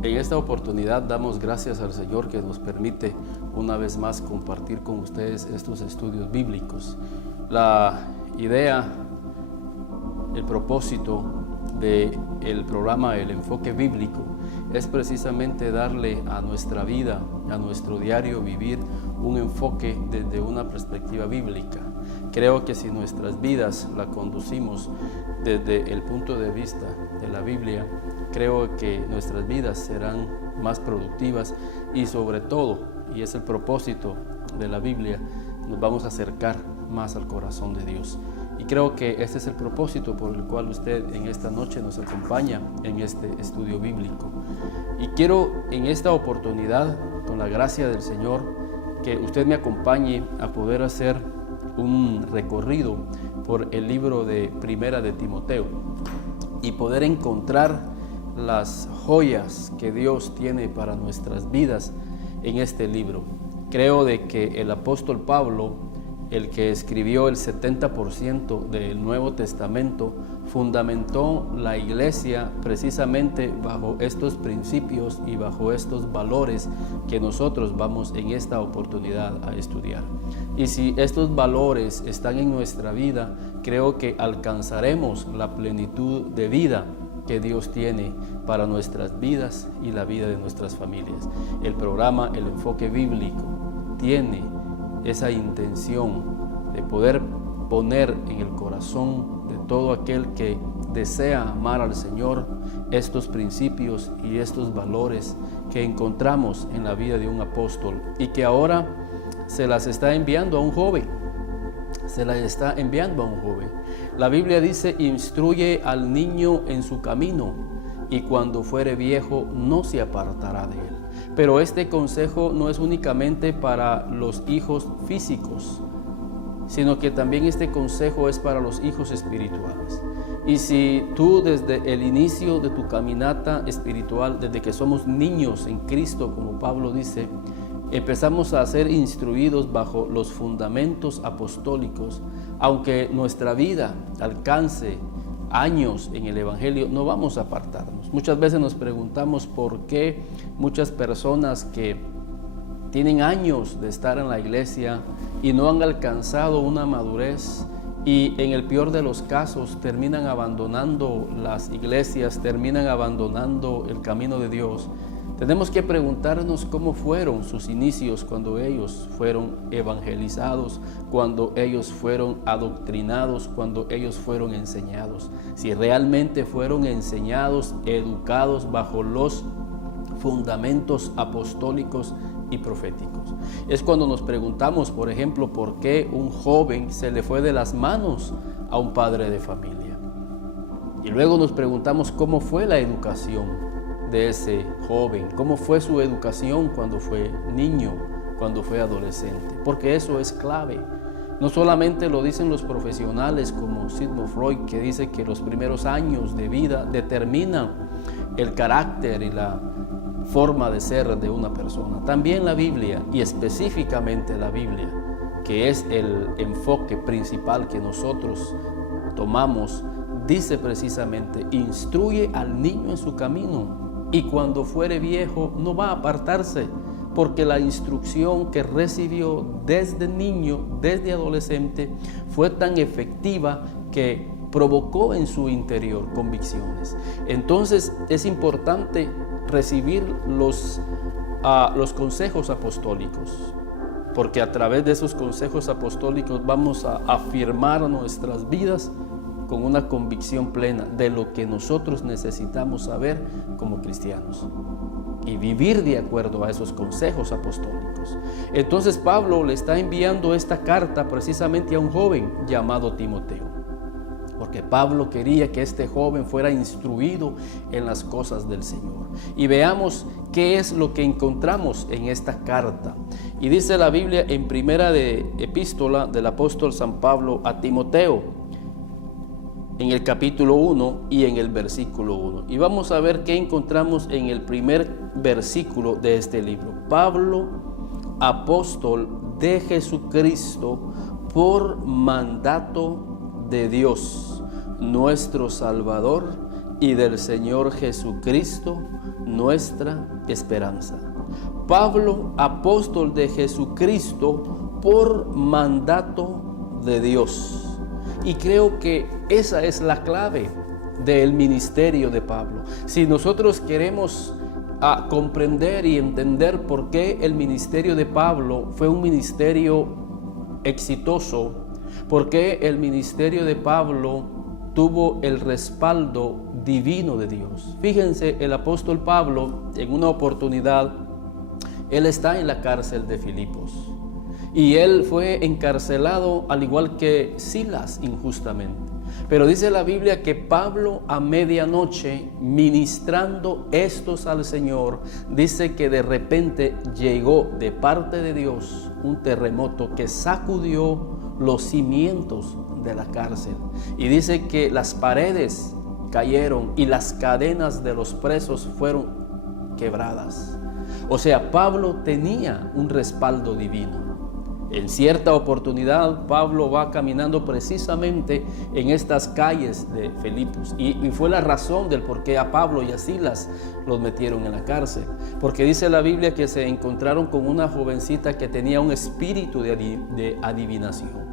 En esta oportunidad damos gracias al Señor que nos permite una vez más compartir con ustedes estos estudios bíblicos. La idea, el propósito del programa El Enfoque Bíblico es precisamente darle a nuestra vida, a nuestro diario vivir, un enfoque desde una perspectiva bíblica. Creo que si nuestras vidas la conducimos desde el punto de vista de la Biblia, creo que nuestras vidas serán más productivas y sobre todo, y es el propósito de la Biblia, nos vamos a acercar más al corazón de Dios. Y creo que este es el propósito por el cual usted en esta noche nos acompaña en este estudio bíblico. Y quiero en esta oportunidad, con la gracia del Señor, que usted me acompañe a poder hacer un recorrido por el libro de Primera de Timoteo y poder encontrar las joyas que Dios tiene para nuestras vidas en este libro. Creo de que el apóstol Pablo, el que escribió el 70% del Nuevo Testamento, fundamentó la iglesia precisamente bajo estos principios y bajo estos valores que nosotros vamos en esta oportunidad a estudiar. Y si estos valores están en nuestra vida, creo que alcanzaremos la plenitud de vida que Dios tiene para nuestras vidas y la vida de nuestras familias. El programa El Enfoque Bíblico tiene esa intención de poder poner en el corazón de todo aquel que desea amar al Señor estos principios y estos valores que encontramos en la vida de un apóstol y que ahora se las está enviando a un joven. Se las está enviando a un joven. La Biblia dice: instruye al niño en su camino y cuando fuere viejo no se apartará de él. Pero este consejo no es únicamente para los hijos físicos, sino que también este consejo es para los hijos espirituales. Y si tú desde el inicio de tu caminata espiritual, desde que somos niños en Cristo, como Pablo dice, empezamos a ser instruidos bajo los fundamentos apostólicos, aunque nuestra vida alcance años en el Evangelio, no vamos a apartarnos. Muchas veces nos preguntamos por qué muchas personas que tienen años de estar en la iglesia y no han alcanzado una madurez y en el peor de los casos terminan abandonando las iglesias, terminan abandonando el camino de Dios. Tenemos que preguntarnos cómo fueron sus inicios cuando ellos fueron evangelizados, cuando ellos fueron adoctrinados, cuando ellos fueron enseñados. Si realmente fueron enseñados, educados bajo los fundamentos apostólicos y proféticos. Es cuando nos preguntamos, por ejemplo, por qué un joven se le fue de las manos a un padre de familia. Y luego nos preguntamos cómo fue la educación de ese joven, cómo fue su educación cuando fue niño, cuando fue adolescente, porque eso es clave. No solamente lo dicen los profesionales como Sigmund Freud, que dice que los primeros años de vida determinan el carácter y la forma de ser de una persona. También la Biblia, y específicamente la Biblia, que es el enfoque principal que nosotros tomamos, dice precisamente: instruye al niño en su camino y cuando fuere viejo no va a apartarse, porque la instrucción que recibió desde niño, desde adolescente, fue tan efectiva que provocó en su interior convicciones. Entonces es importante recibir los consejos apostólicos, porque a través de esos consejos apostólicos vamos a afirmar nuestras vidas con una convicción plena de lo que nosotros necesitamos saber como cristianos y vivir de acuerdo a esos consejos apostólicos. Entonces Pablo le está enviando esta carta precisamente a un joven llamado Timoteo, porque Pablo quería que este joven fuera instruido en las cosas del Señor. Y veamos qué es lo que encontramos en esta carta. Y dice la Biblia en primera de epístola del apóstol San Pablo a Timoteo, en el capítulo 1 y en el versículo 1. Y vamos a ver qué encontramos en el primer versículo de este libro. Pablo, apóstol de Jesucristo, por mandato de Dios, nuestro Salvador, y del Señor Jesucristo, nuestra esperanza. Pablo, apóstol de Jesucristo por mandato de Dios. Y creo que esa es la clave del ministerio de Pablo. Si nosotros queremos comprender y entender por qué el ministerio de Pablo fue un ministerio exitoso, por qué el ministerio de Pablo tuvo el respaldo divino de Dios. Fíjense, el apóstol Pablo, en una oportunidad, él está en la cárcel de Filipos y él fue encarcelado al igual que Silas injustamente. Pero dice la Biblia que Pablo a medianoche, ministrando estos al Señor, dice que de repente llegó de parte de Dios un terremoto que sacudió los cimientos de la cárcel. Y dice que las paredes cayeron y las cadenas de los presos fueron quebradas. O sea, Pablo tenía un respaldo divino. En cierta oportunidad, Pablo va caminando precisamente en estas calles de Filipos y fue la razón del por qué a Pablo y a Silas los metieron en la cárcel. Porque dice la Biblia que se encontraron con una jovencita que tenía un espíritu de adivinación.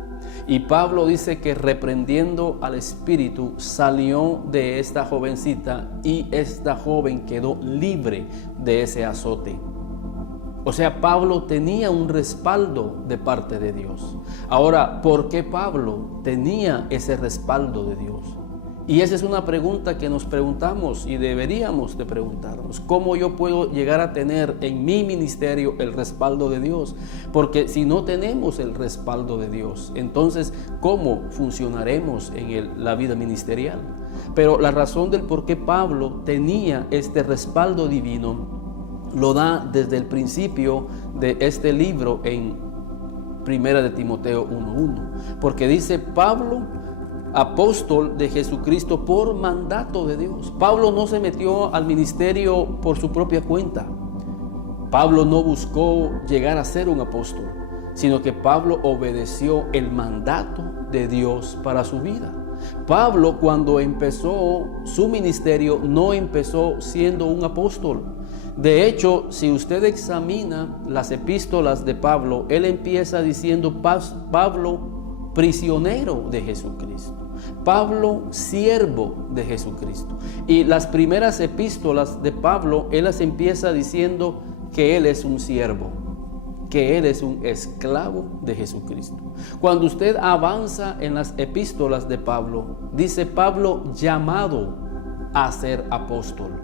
Y Pablo dice que reprendiendo al espíritu salió de esta jovencita y esta joven quedó libre de ese azote. O sea, Pablo tenía un respaldo de parte de Dios. Ahora, ¿por qué Pablo tenía ese respaldo de Dios? Y esa es una pregunta que nos preguntamos y deberíamos de preguntarnos. ¿Cómo yo puedo llegar a tener en mi ministerio el respaldo de Dios? Porque si no tenemos el respaldo de Dios, entonces, ¿cómo funcionaremos en la vida ministerial? Pero la razón del por qué Pablo tenía este respaldo divino lo da desde el principio de este libro en 1 de Timoteo 1:1, porque dice Pablo, apóstol de Jesucristo por mandato de Dios. Pablo no se metió al ministerio por su propia cuenta. Pablo no buscó llegar a ser un apóstol, sino que Pablo obedeció el mandato de Dios para su vida. Pablo, cuando empezó su ministerio, no empezó siendo un apóstol. De hecho, si usted examina las epístolas de Pablo, él empieza diciendo Pablo, prisionero de Jesucristo. Pablo, siervo de Jesucristo. Y las primeras epístolas de Pablo, él las empieza diciendo que él es un siervo, que él es un esclavo de Jesucristo. Cuando usted avanza en las epístolas de Pablo, dice Pablo llamado a ser apóstol.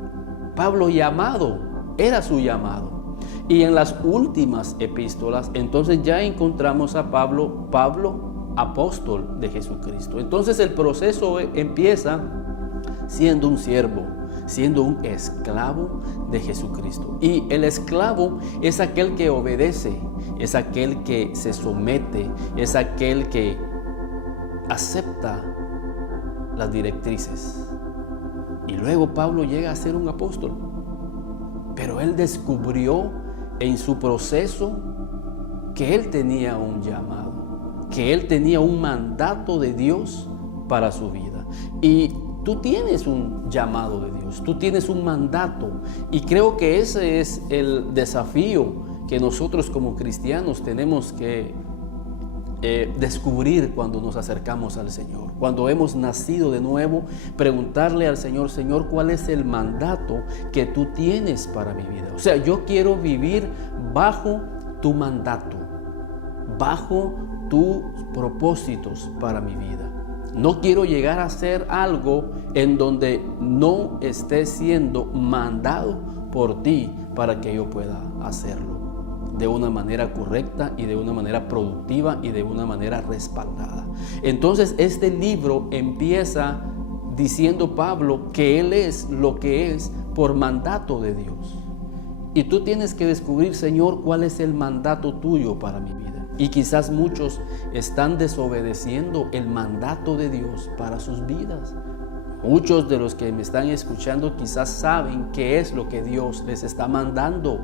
Pablo llamado, era su llamado. Y en las últimas epístolas, entonces ya encontramos a Pablo, apóstol de Jesucristo. Entonces el proceso empieza siendo un siervo, siendo un esclavo de Jesucristo. Y el esclavo es aquel que obedece, es aquel que se somete, es aquel que acepta las directrices. Y luego Pablo llega a ser un apóstol. Pero él descubrió en su proceso que él tenía un llamado, que él tenía un mandato de Dios para su vida. Y tú tienes un llamado de Dios, tú tienes un mandato. Y creo que ese es el desafío que nosotros como cristianos tenemos que descubrir cuando nos acercamos al Señor. Cuando hemos nacido de nuevo, preguntarle al Señor, Señor, ¿cuál es el mandato que tú tienes para mi vida? O sea, yo quiero vivir bajo tu mandato, bajo tus propósitos para mi vida. No quiero llegar a hacer algo en donde no esté siendo mandado por ti para que yo pueda hacerlo de una manera correcta y de una manera productiva y de una manera respaldada. Entonces este libro empieza diciendo Pablo que él es lo que es por mandato de Dios. Y tú tienes que descubrir, Señor, cuál es el mandato tuyo para mi vida. Y quizás muchos están desobedeciendo el mandato de Dios para sus vidas. Muchos de los que me están escuchando quizás saben qué es lo que Dios les está mandando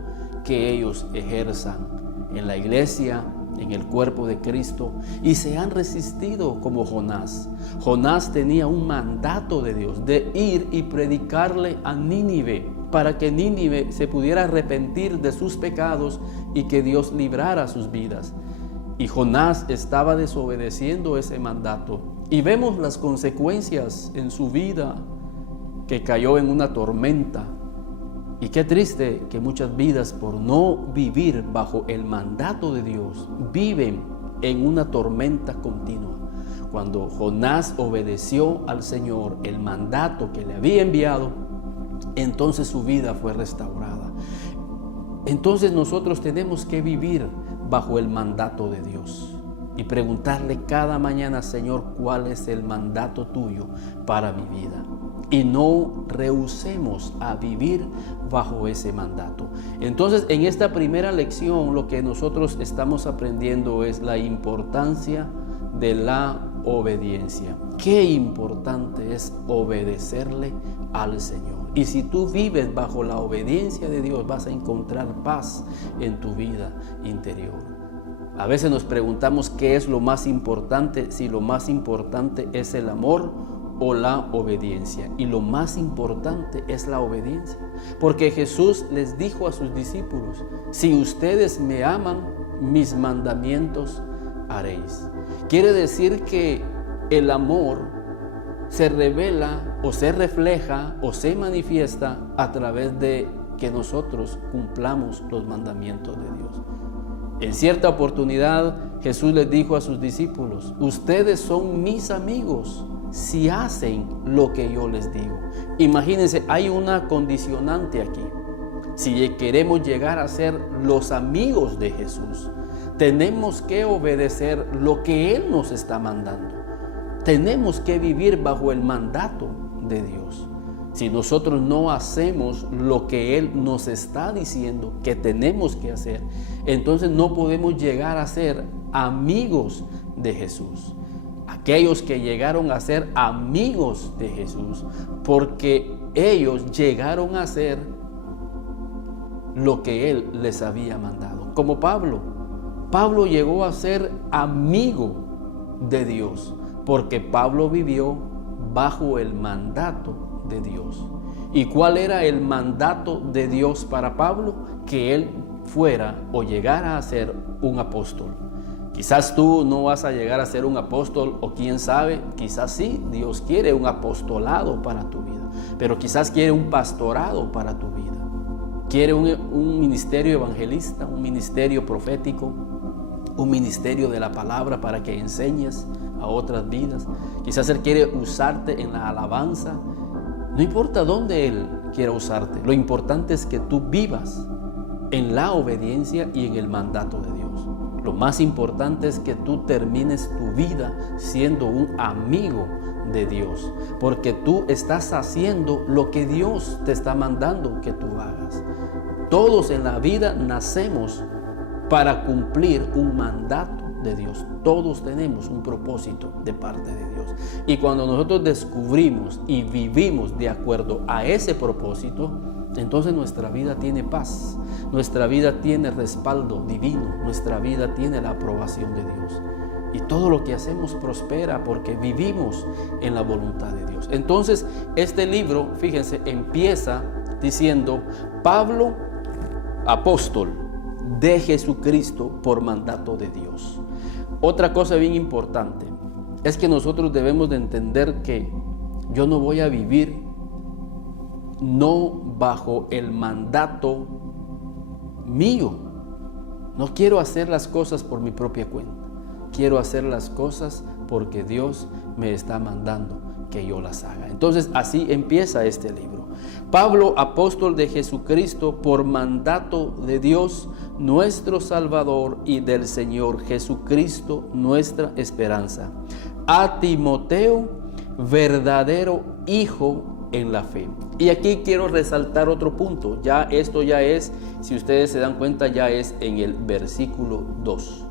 que ellos ejerzan en la iglesia, en el cuerpo de Cristo y se han resistido como Jonás. Jonás tenía un mandato de Dios de ir y predicarle a Nínive para que Nínive se pudiera arrepentir de sus pecados y que Dios librara sus vidas. Y Jonás estaba desobedeciendo ese mandato. Y vemos las consecuencias en su vida, que cayó en una tormenta. Y qué triste que muchas vidas, por no vivir bajo el mandato de Dios, viven en una tormenta continua. Cuando Jonás obedeció al Señor el mandato que le había enviado, entonces su vida fue restaurada. Entonces nosotros tenemos que vivir bajo el mandato de Dios y preguntarle cada mañana: Señor, ¿cuál es el mandato tuyo para mi vida? Y no rehusemos a vivir bajo ese mandato. Entonces, en esta primera lección, lo que nosotros estamos aprendiendo es la importancia de la obediencia. Qué importante es obedecerle al Señor. Y si tú vives bajo la obediencia de Dios, vas a encontrar paz en tu vida interior. A veces nos preguntamos qué es lo más importante, si lo más importante es el amor o la obediencia. Y lo más importante es la obediencia, porque Jesús les dijo a sus discípulos: si ustedes me aman, mis mandamientos haréis. Quiere decir que el amor se revela o se refleja o se manifiesta a través de que nosotros cumplamos los mandamientos de Dios. En cierta oportunidad Jesús les dijo a sus discípulos: ustedes son mis amigos si hacen lo que yo les digo. Imagínense, hay una condicionante aquí. Si queremos llegar a ser los amigos de Jesús, tenemos que obedecer lo que Él nos está mandando. Tenemos que vivir bajo el mandato de Dios. Si nosotros no hacemos lo que Él nos está diciendo que tenemos que hacer, entonces no podemos llegar a ser amigos de Jesús. Aquellos que llegaron a ser amigos de Jesús, porque ellos llegaron a hacer lo que Él les había mandado. Como Pablo. Pablo llegó a ser amigo de Dios, porque Pablo vivió bajo el mandato de Dios. ¿Y cuál era el mandato de Dios para Pablo? Que él fuera o llegara a ser un apóstol. Quizás tú no vas a llegar a ser un apóstol, o quién sabe, quizás sí, Dios quiere un apostolado para tu vida, pero quizás quiere un pastorado para tu vida. Quiere un ministerio evangelista, un ministerio profético, un ministerio de la palabra para que enseñes a otras vidas. Quizás Él quiere usarte en la alabanza. No importa dónde Él quiera usarte, lo importante es que tú vivas en la obediencia y en el mandato de Dios. Lo más importante es que tú termines tu vida siendo un amigo de Dios, porque tú estás haciendo lo que Dios te está mandando que tú hagas. Todos en la vida nacemos para cumplir un mandato de Dios. Todos tenemos un propósito de parte de Dios. Y cuando nosotros descubrimos y vivimos de acuerdo a ese propósito, entonces nuestra vida tiene paz, nuestra vida tiene respaldo divino, nuestra vida tiene la aprobación de Dios. Y todo lo que hacemos prospera porque vivimos en la voluntad de Dios. Entonces, este libro, fíjense, empieza diciendo: Pablo, apóstol de Jesucristo por mandato de Dios. Otra cosa bien importante es que nosotros debemos de entender que yo no voy a vivir no bajo el mandato mío. No quiero hacer las cosas por mi propia cuenta. Quiero hacer las cosas porque Dios me está mandando que yo las haga. Entonces así empieza este libro. Pablo, apóstol de Jesucristo por mandato de Dios, nuestro Salvador, y del Señor Jesucristo, nuestra esperanza. A Timoteo, verdadero hijo en la fe. Y aquí quiero resaltar otro punto. Esto ya es, si ustedes se dan cuenta, ya es en el versículo 2.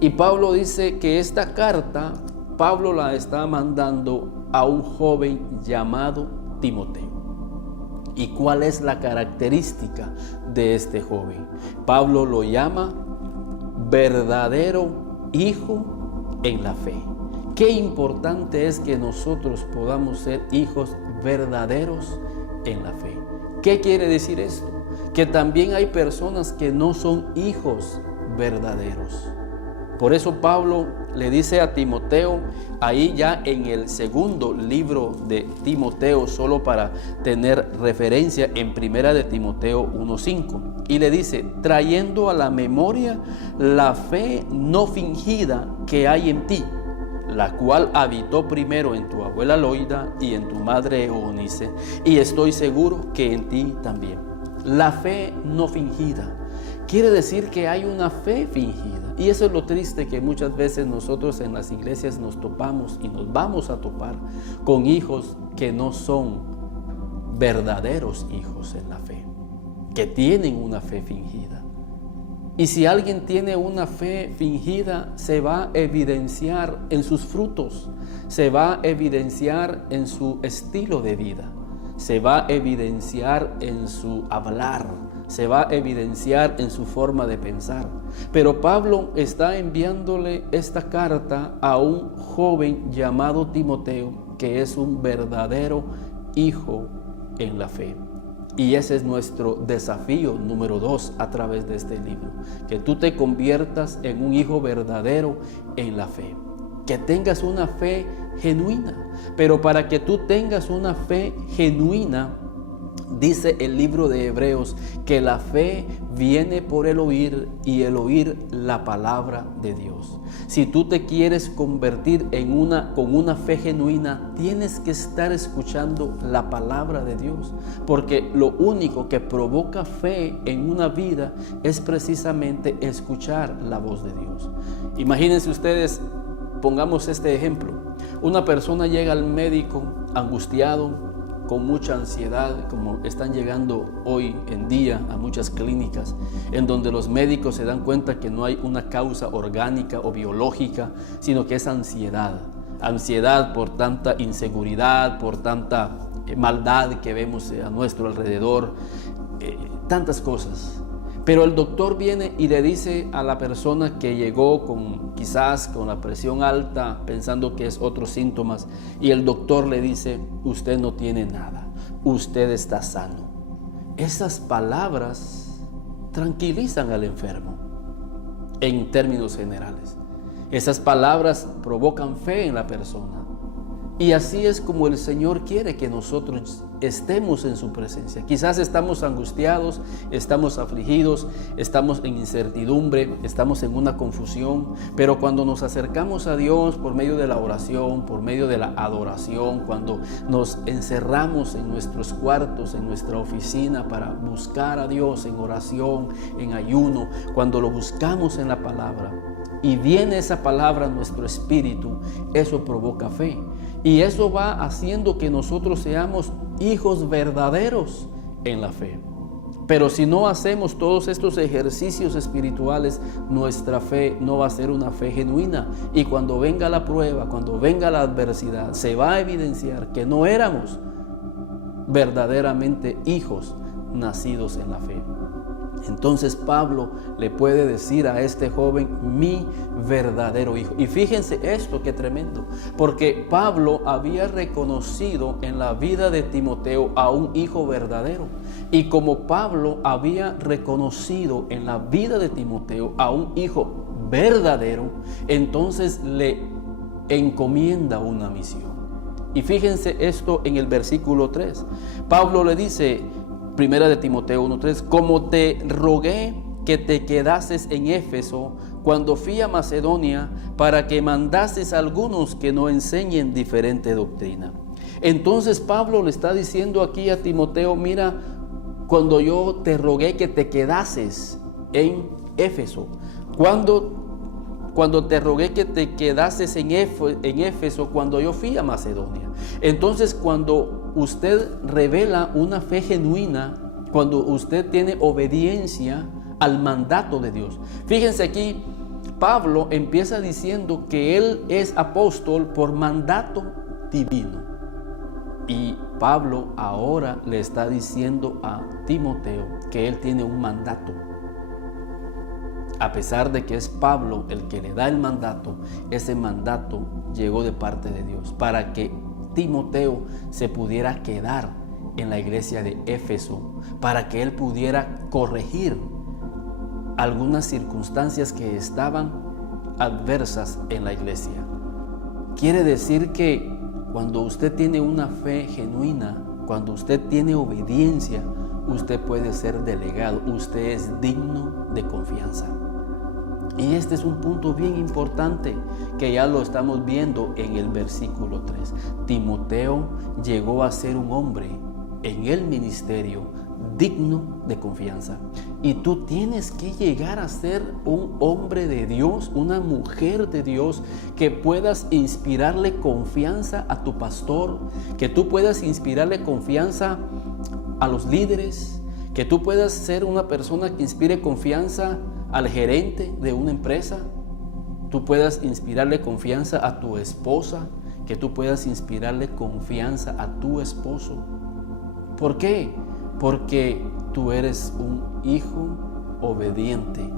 Y Pablo dice que esta carta, Pablo la está mandando a un joven llamado Timoteo. ¿Y cuál es la característica de este joven? Pablo lo llama verdadero hijo en la fe. Qué importante es que nosotros podamos ser hijos verdaderos en la fe. ¿Qué quiere decir esto? Que también hay personas que no son hijos verdaderos. Por eso Pablo le dice a Timoteo, ahí ya en el segundo libro de Timoteo, solo para tener referencia, en primera de Timoteo 1:5, y le dice, trayendo a la memoria la fe no fingida que hay en ti, la cual habitó primero en tu abuela Loida y en tu madre Eunice, y estoy seguro que en ti también. La fe no fingida quiere decir que hay una fe fingida. Y eso es lo triste, que muchas veces nosotros en las iglesias nos topamos y nos vamos a topar con hijos que no son verdaderos hijos en la fe, que tienen una fe fingida. Y si alguien tiene una fe fingida, se va a evidenciar en sus frutos, se va a evidenciar en su estilo de vida, se va a evidenciar en su hablar, se va a evidenciar en su forma de pensar. Pero Pablo está enviándole esta carta a un joven llamado Timoteo, que es un verdadero hijo en la fe. Y ese es nuestro desafío número 2 a través de este libro, que tú te conviertas en un hijo verdadero en la fe, que tengas una fe genuina. Pero para que tú tengas una fe genuina, dice el libro de Hebreos que la fe viene por el oír y el oír la palabra de Dios. Si tú te quieres convertir con una fe genuina, tienes que estar escuchando la palabra de Dios, porque lo único que provoca fe en una vida es precisamente escuchar la voz de Dios. Imagínense ustedes, pongamos este ejemplo. Una persona llega al médico angustiado, con mucha ansiedad, como están llegando hoy en día a muchas clínicas, en donde los médicos se dan cuenta que no hay una causa orgánica o biológica, sino que es ansiedad. Ansiedad por tanta inseguridad, por tanta maldad que vemos a nuestro alrededor, tantas cosas. Pero el doctor viene y le dice a la persona que llegó quizás con la presión alta, pensando que es otros síntomas, y el doctor le dice, usted no tiene nada, usted está sano. Esas palabras tranquilizan al enfermo en términos generales. Esas palabras provocan fe en la persona. Y así es como el Señor quiere que nosotros estemos en su presencia. Quizás estamos angustiados, estamos afligidos, estamos en incertidumbre, estamos en una confusión, pero cuando nos acercamos a Dios por medio de la oración, por medio de la adoración, cuando nos encerramos en nuestros cuartos, en nuestra oficina para buscar a Dios en oración, en ayuno, cuando lo buscamos en la palabra y viene esa palabra a nuestro espíritu, eso provoca fe. Y eso va haciendo que nosotros seamos hijos verdaderos en la fe. Pero si no hacemos todos estos ejercicios espirituales, nuestra fe no va a ser una fe genuina. Y cuando venga la prueba, cuando venga la adversidad, se va a evidenciar que no éramos verdaderamente hijos nacidos en la fe. Entonces Pablo le puede decir a este joven, mi verdadero hijo. Y fíjense esto, qué tremendo, porque Pablo había reconocido en la vida de Timoteo a un hijo verdadero. Y como Pablo había reconocido en la vida de Timoteo a un hijo verdadero, entonces le encomienda una misión. Y fíjense esto en el versículo 3. Pablo le dice, Primera de Timoteo 1:3, como te rogué que te quedases en Éfeso cuando fui a Macedonia, para que mandases a algunos que no enseñen diferente doctrina. Entonces Pablo le está diciendo aquí a Timoteo, mira, cuando yo te rogué que te quedases en Éfeso, cuando te rogué que te quedases en Éfeso, cuando yo fui a Macedonia. Entonces, cuando usted revela una fe genuina, cuando usted tiene obediencia al mandato de Dios. Fíjense aquí, Pablo empieza diciendo que él es apóstol por mandato divino. Y Pablo ahora le está diciendo a Timoteo que él tiene un mandato. A pesar de que es Pablo el que le da el mandato, ese mandato llegó de parte de Dios para que Timoteo se pudiera quedar en la iglesia de Éfeso, para que él pudiera corregir algunas circunstancias que estaban adversas en la iglesia. Quiere decir que cuando usted tiene una fe genuina, cuando usted tiene obediencia, usted puede ser delegado, usted es digno de confianza. Y este es un punto bien importante que ya lo estamos viendo en el versículo 3. Timoteo llegó a ser un hombre en el ministerio digno de confianza. Y tú tienes que llegar a ser un hombre de Dios, una mujer de Dios, que puedas inspirarle confianza a tu pastor, que tú puedas inspirarle confianza a los líderes, que tú puedas ser una persona que inspire confianza al gerente de una empresa, tú puedas inspirarle confianza a tu esposa, que tú puedas inspirarle confianza a tu esposo. ¿Por qué? Porque tú eres un hijo obediente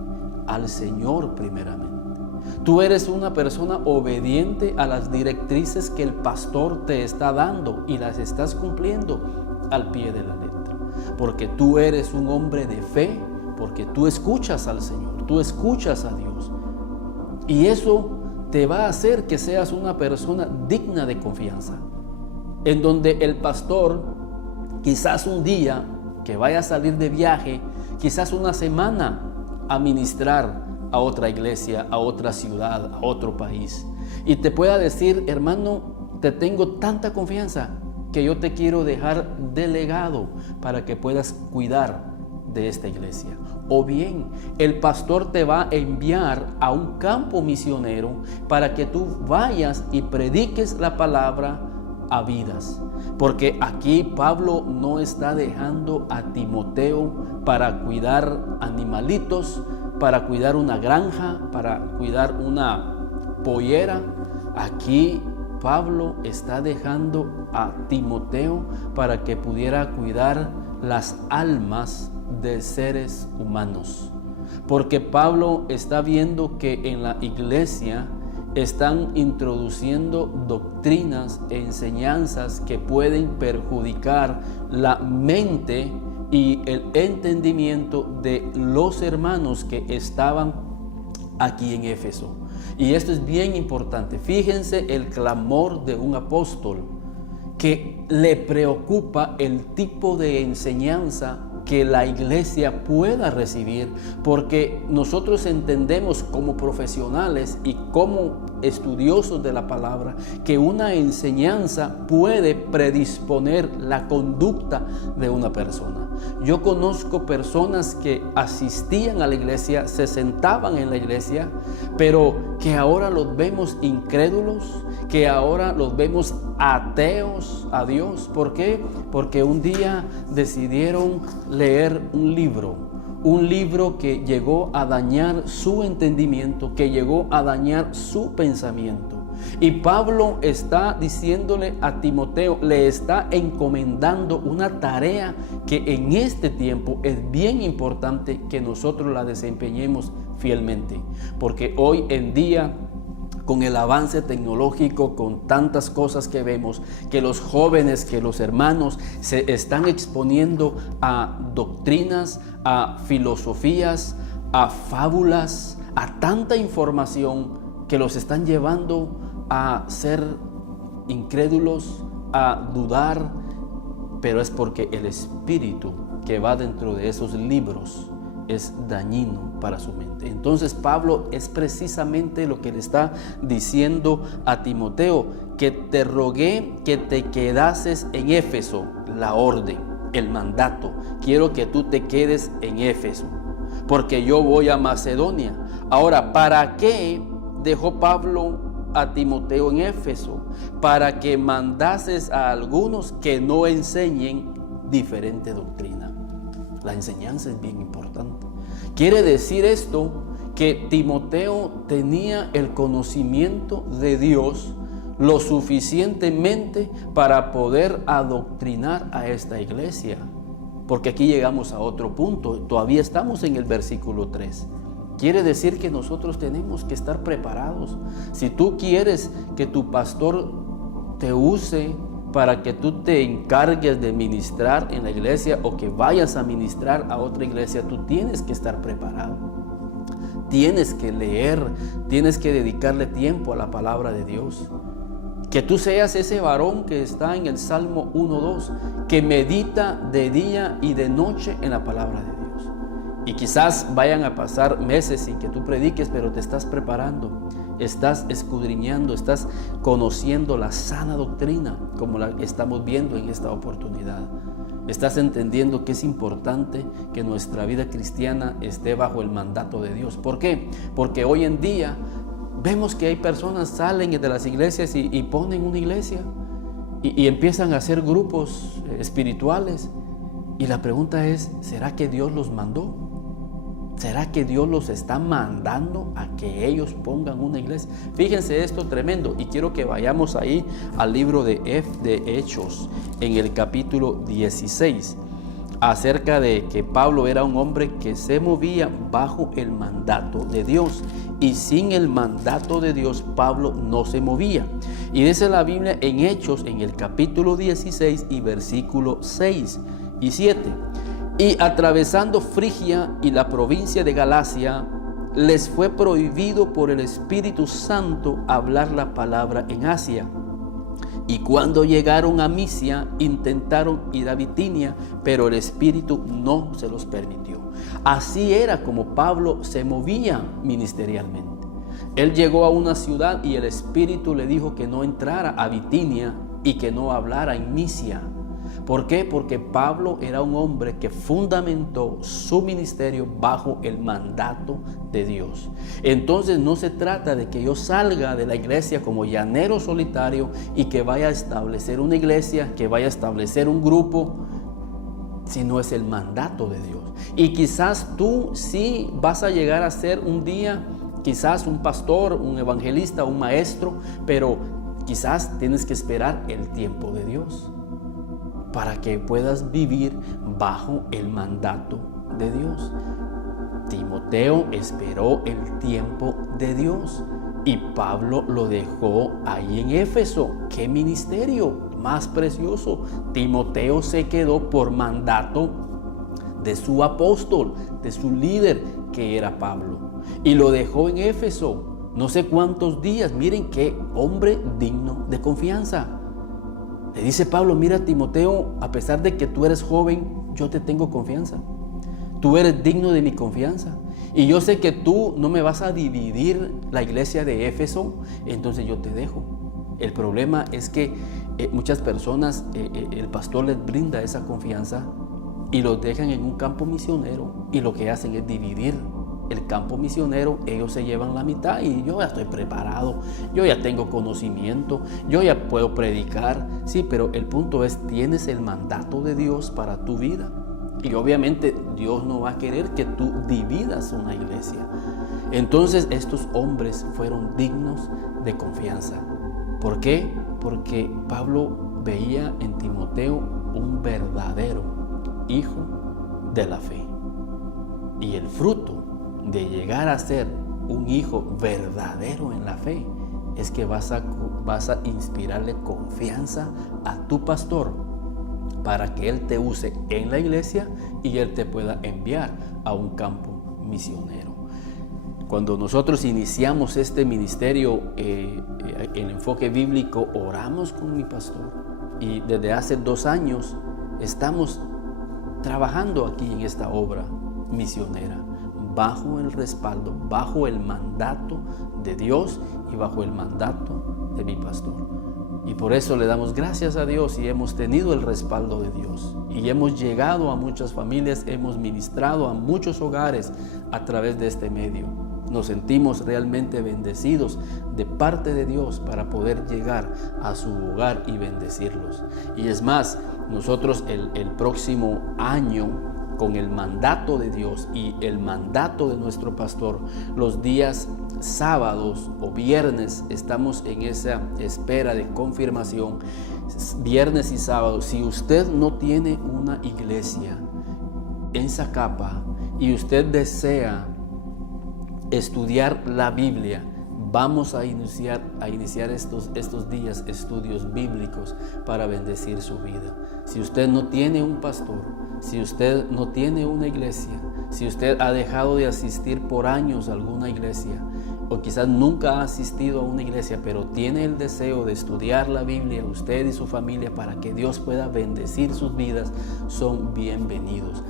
al Señor primeramente. Tú eres una persona obediente a las directrices que el pastor te está dando y las estás cumpliendo al pie de la letra. Porque tú eres un hombre de fe, porque tú escuchas al Señor, tú escuchas a Dios. Y eso te va a hacer que seas una persona digna de confianza. En donde el pastor, quizás un día que vaya a salir de viaje, quizás una semana a ministrar a otra iglesia, a otra ciudad, a otro país, y te pueda decir: hermano, te tengo tanta confianza que yo te quiero dejar delegado para que puedas cuidar de esta iglesia. O bien, el pastor te va a enviar a un campo misionero para que tú vayas y prediques la palabra a vidas. Porque aquí Pablo no está dejando a Timoteo para cuidar animalitos, para cuidar una granja, para cuidar una pollera. Aquí Pablo está dejando a Timoteo para que pudiera cuidar las almas de seres humanos. Porque Pablo está viendo que en la iglesia están introduciendo doctrinas e enseñanzas que pueden perjudicar la mente y el entendimiento de los hermanos que estaban aquí en Éfeso. Y esto es bien importante. Fíjense el clamor de un apóstol que le preocupa el tipo de enseñanza que la iglesia pueda recibir, porque nosotros entendemos como profesionales y como estudiosos de la palabra que una enseñanza puede predisponer la conducta de una persona. Yo conozco personas que asistían a la iglesia, se sentaban en la iglesia, pero que ahora los vemos incrédulos, que ahora los vemos ateos a Dios. ¿Por qué? Porque un día decidieron leer un libro que llegó a dañar su entendimiento, que llegó a dañar su pensamiento. Y Pablo está diciéndole a Timoteo, le está encomendando una tarea que en este tiempo es bien importante que nosotros la desempeñemos fielmente. Porque hoy en día, con el avance tecnológico, con tantas cosas que vemos, que los jóvenes, que los hermanos se están exponiendo a doctrinas, a filosofías, a fábulas, a tanta información que los están llevando a ser incrédulos, a dudar, pero es porque el espíritu que va dentro de esos libros es dañino para su mente. Entonces Pablo es precisamente lo que le está diciendo a Timoteo, que te rogué que te quedases en Éfeso, la orden, el mandato. Quiero que tú te quedes en Éfeso, porque yo voy a Macedonia. Ahora, ¿para qué dejó Pablo a Timoteo en Éfeso? Para que mandases a algunos que no enseñen diferente doctrina. La enseñanza es bien importante. Quiere decir esto que Timoteo tenía el conocimiento de Dios lo suficientemente para poder adoctrinar a esta iglesia. Porque aquí llegamos a otro punto. Todavía estamos en el versículo 3. quiere decir que nosotros tenemos que estar preparados. Si tú quieres que tu pastor te use para que tú te encargues de ministrar en la iglesia o que vayas a ministrar a otra iglesia, tú tienes que estar preparado. Tienes que leer, tienes que dedicarle tiempo a la palabra de Dios. Que tú seas ese varón que está en el Salmo 1:2, que medita de día y de noche en la palabra de Dios. Y quizás vayan a pasar meses sin que tú prediques, pero te estás preparando, estás escudriñando, estás conociendo la sana doctrina, como la estamos viendo en esta oportunidad. Estás entendiendo que es importante que nuestra vida cristiana esté bajo el mandato de Dios. ¿Por qué? Porque hoy en día vemos que hay personas que salen de las iglesias y ponen una iglesia y empiezan a hacer grupos espirituales. Y la pregunta es, ¿será que Dios los mandó? ¿Será que Dios los está mandando a que ellos pongan una iglesia? Fíjense esto tremendo, y quiero que vayamos ahí al libro de Hechos, en el capítulo 16, acerca de que Pablo era un hombre que se movía bajo el mandato de Dios, y sin el mandato de Dios Pablo no se movía. Y dice la Biblia en Hechos, en el capítulo 16 y versículo 6 y 7. Y atravesando Frigia y la provincia de Galacia, les fue prohibido por el Espíritu Santo hablar la palabra en Asia. Y cuando llegaron a Misia, intentaron ir a Bitinia, pero el Espíritu no se los permitió. Así era como Pablo se movía ministerialmente. Él llegó a una ciudad y el Espíritu le dijo que no entrara a Bitinia y que no hablara en Misia. ¿Por qué? Porque Pablo era un hombre que fundamentó su ministerio bajo el mandato de Dios. Entonces no se trata de que yo salga de la iglesia como llanero solitario y que vaya a establecer una iglesia, que vaya a establecer un grupo, sino es el mandato de Dios. Y quizás tú sí vas a llegar a ser un día, quizás un pastor, un evangelista, un maestro, pero quizás tienes que esperar el tiempo de Dios, para que puedas vivir bajo el mandato de Dios. Timoteo esperó el tiempo de Dios y Pablo lo dejó ahí en Éfeso. ¡Qué ministerio más precioso! Timoteo se quedó por mandato de su apóstol, de su líder, que era Pablo, y lo dejó en Éfeso no sé cuántos días. Miren qué hombre digno de confianza. Le dice Pablo: mira, Timoteo, a pesar de que tú eres joven, yo te tengo confianza. Tú eres digno de mi confianza. Y yo sé que tú no me vas a dividir la iglesia de Éfeso, entonces yo te dejo. El problema es que muchas personas, el pastor les brinda esa confianza y los dejan en un campo misionero, y lo que hacen es dividir el campo misionero. Ellos se llevan la mitad y yo ya estoy preparado, yo ya tengo conocimiento, yo ya puedo predicar. Sí, pero el punto es, tienes el mandato de Dios para tu vida, y obviamente Dios no va a querer que tú dividas una iglesia. Entonces estos hombres fueron dignos de confianza. ¿Por qué? Porque Pablo veía en Timoteo un verdadero hijo de la fe, y el fruto de llegar a ser un hijo verdadero en la fe es que vas a inspirarle confianza a tu pastor para que él te use en la iglesia y él te pueda enviar a un campo misionero. Cuando nosotros iniciamos este ministerio, el enfoque bíblico, oramos con mi pastor, y desde hace 2 años estamos trabajando aquí en esta obra misionera, bajo el respaldo, bajo el mandato de Dios y bajo el mandato de mi pastor. Y por eso le damos gracias a Dios, y hemos tenido el respaldo de Dios, y hemos llegado a muchas familias, hemos ministrado a muchos hogares a través de este medio. Nos sentimos realmente bendecidos de parte de Dios para poder llegar a su hogar y bendecirlos. Y es más, nosotros el próximo año, con el mandato de Dios y el mandato de nuestro pastor, los días sábados o viernes estamos en esa espera de confirmación. Viernes y sábados. Si usted no tiene una iglesia en Zacapa y usted desea estudiar la Biblia. Vamos a iniciar estos días estudios bíblicos para bendecir su vida. Si usted no tiene un pastor, si usted no tiene una iglesia, si usted ha dejado de asistir por años a alguna iglesia, o quizás nunca ha asistido a una iglesia, pero tiene el deseo de estudiar la Biblia, usted y su familia, para que Dios pueda bendecir sus vidas, son bienvenidos.